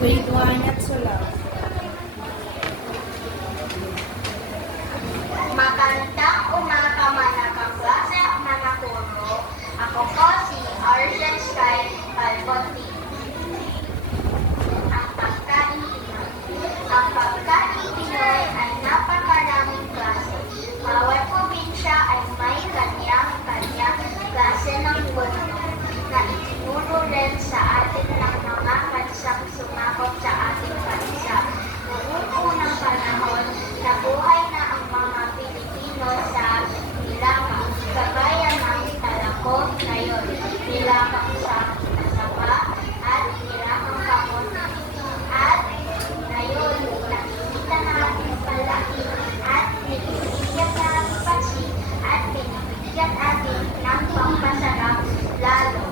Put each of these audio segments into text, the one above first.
Grade 1 at Sulab. Magandang umaga mga kaklase at mga guro. Ako po si Arjen Sky Calvoti. Ang pagkain Pinoy ay napakaraming klase. Bawat probinsya ay may kanyang-kanyang klase ng puno na itinuro rin sa atin ng mga bansang sumakop sa ating bansa. Noong unang panahon, nabuhay na ang mga Pilipino sa nilagang, kagaya ng talakot ngayon, nilagang sa nasaba at nilagang kamote. At ngayon, nakikita natin palaki at binibigyan natin pansin at binibigyan natin ng pampasarap lalo.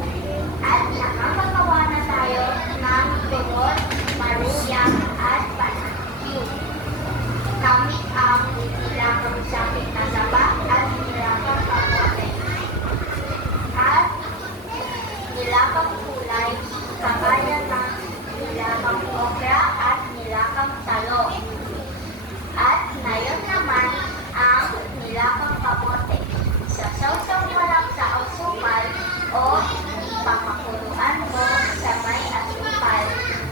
At nakakagawa na tayo ng turon, maruya at panakyu. Gamit ang nilagang sakit na saba at nilagang kamote. At nilagang kulay, kagaya ng nilagang okra at nilagang talong. At ngayon naman ang nilagang kamote. Sasawsaw mo lang sa asukal o ipapakuluan mo sa may asukal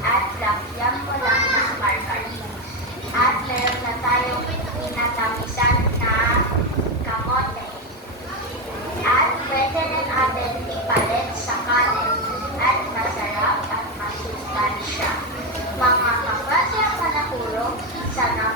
at lagyan mo lang ng margarine. At meron na tayong tinatamisan na kamote. At pwede rin natin ipalit sa kanin at masarap at masustansya. Mga kaklase ang manahulog, sana